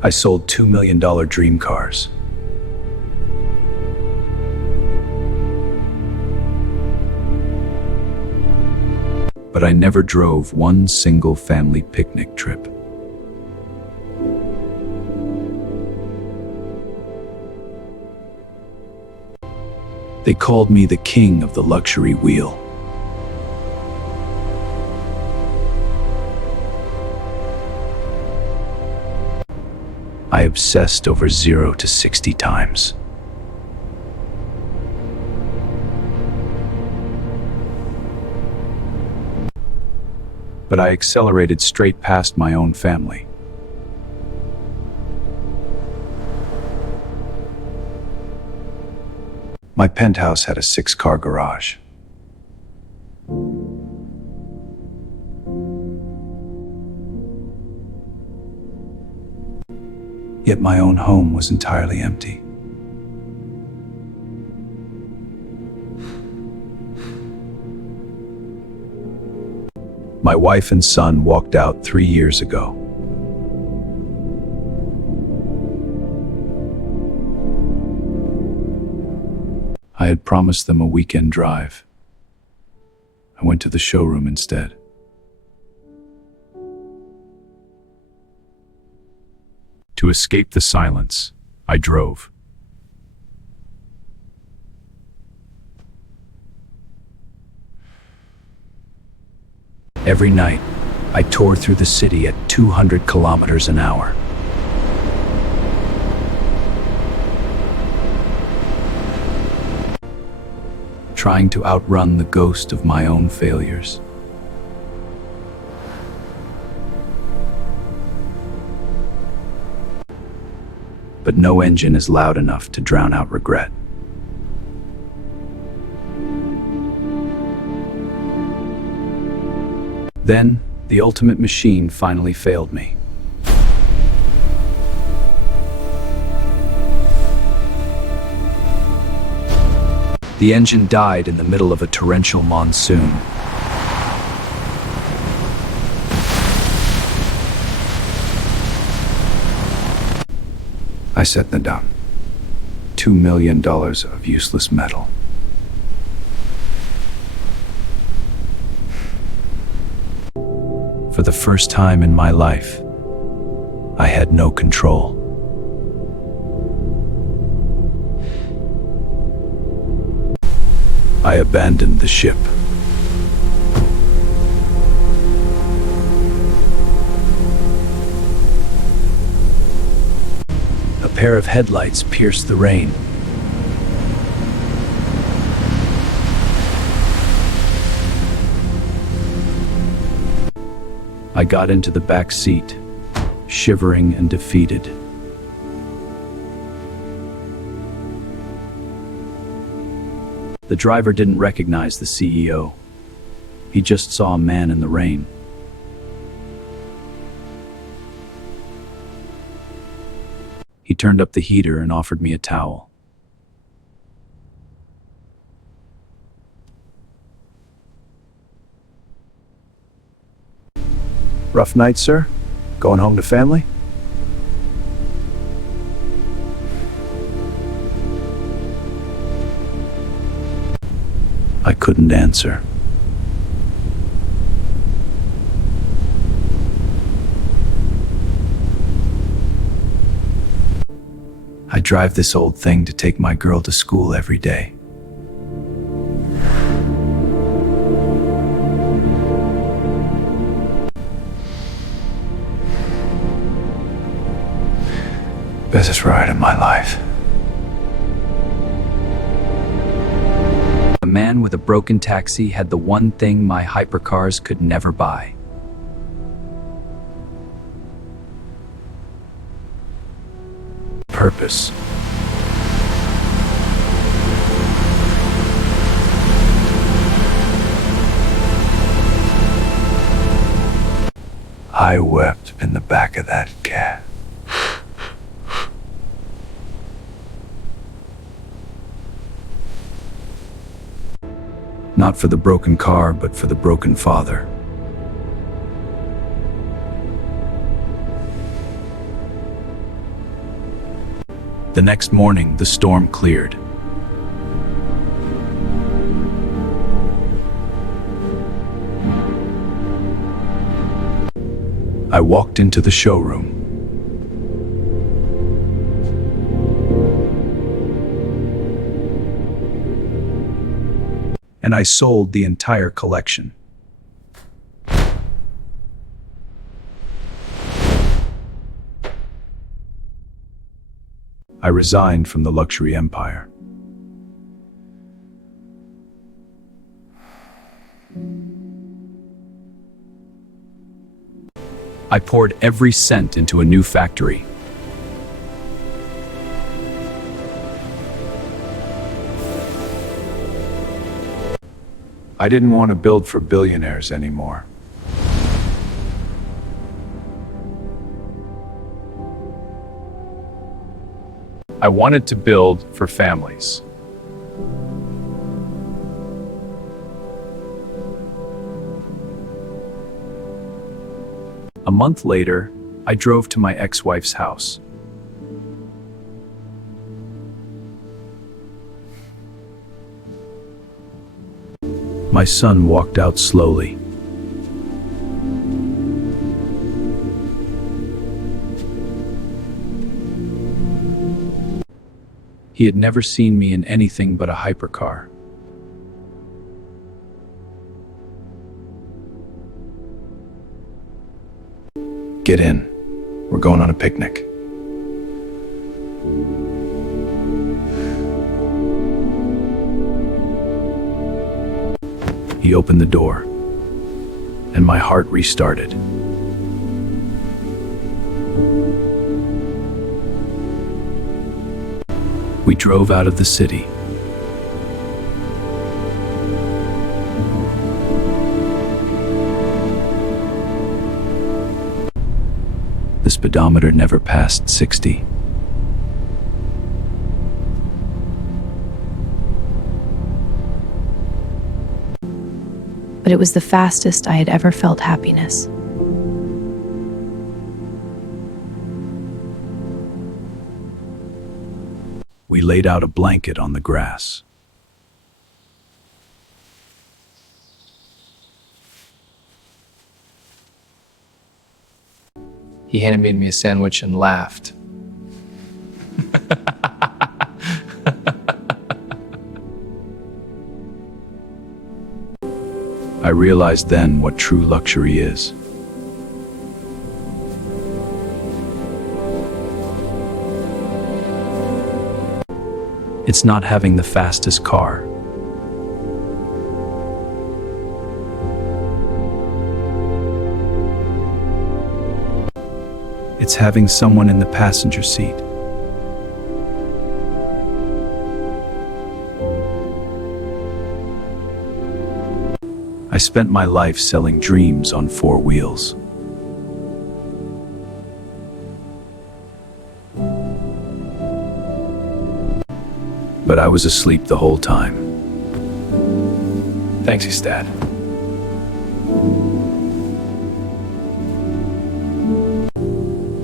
I sold $2 million dream cars. But I never drove one single family picnic trip. They called me the king of the luxury wheel. I obsessed over 0 to 60 times. But I accelerated straight past my own family. My penthouse had a 6-car garage. Yet my own home was entirely empty. My wife and son walked out 3 years ago. I had promised them a weekend drive. I went to the showroom instead. To escape the silence, I drove. Every night, I tore through the city at 200 kilometers an hour. Trying to outrun the ghost of my own failures. But no engine is loud enough to drown out regret. Then, the ultimate machine finally failed me. The engine died in the middle of a torrential monsoon. I set them down. $2 million of useless metal. For the first time in my life, I had no control. I abandoned the ship. A pair of headlights pierced the rain. I got into the back seat, shivering and defeated. The driver didn't recognize the CEO. He just saw a man in the rain. He turned up the heater and offered me a towel. Rough night, sir? Going home to family? I couldn't answer. I drive this old thing to take my girl to school every day. Best ride of my life. A man with a broken taxi had the one thing my hypercars could never buy. Purpose. I wept in the back of that cab. Not for the broken car, but for the broken father. The next morning, the storm cleared. I walked into the showroom. And I sold the entire collection. I resigned from the luxury empire. I poured every cent into a new factory. I didn't want to build for billionaires anymore. I wanted to build for families. A month later, I drove to my ex-wife's house. My son walked out slowly. He had never seen me in anything but a hypercar. Get in. We're going on a picnic. He opened the door, and my heart restarted. We drove out of the city. The speedometer never passed 60. But it was the fastest I had ever felt happiness. We laid out a blanket on the grass. He handed me a sandwich and laughed. I realized then what true luxury is. It's not having the fastest car. It's having someone in the passenger seat. I spent my life selling dreams on four wheels. But I was asleep the whole time. Thanks, Dad.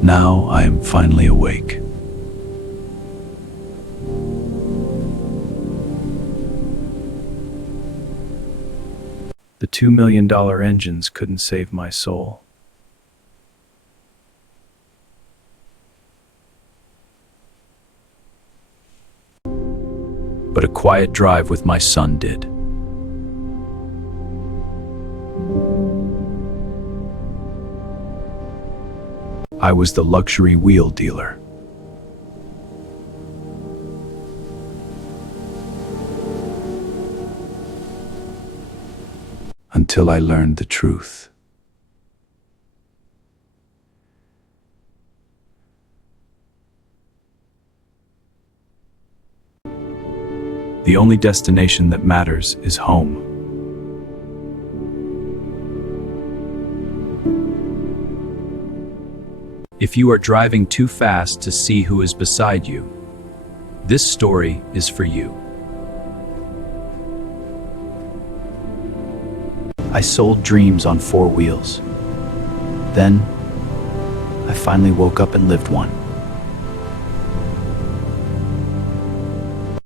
Now I am finally awake. The $2 million engines couldn't save my soul. But a quiet drive with my son did. I was the luxury wheel dealer. Until I learned the truth. The only destination that matters is home. If you are driving too fast to see who is beside you, this story is for you. I sold dreams on four wheels. Then, I finally woke up and lived one.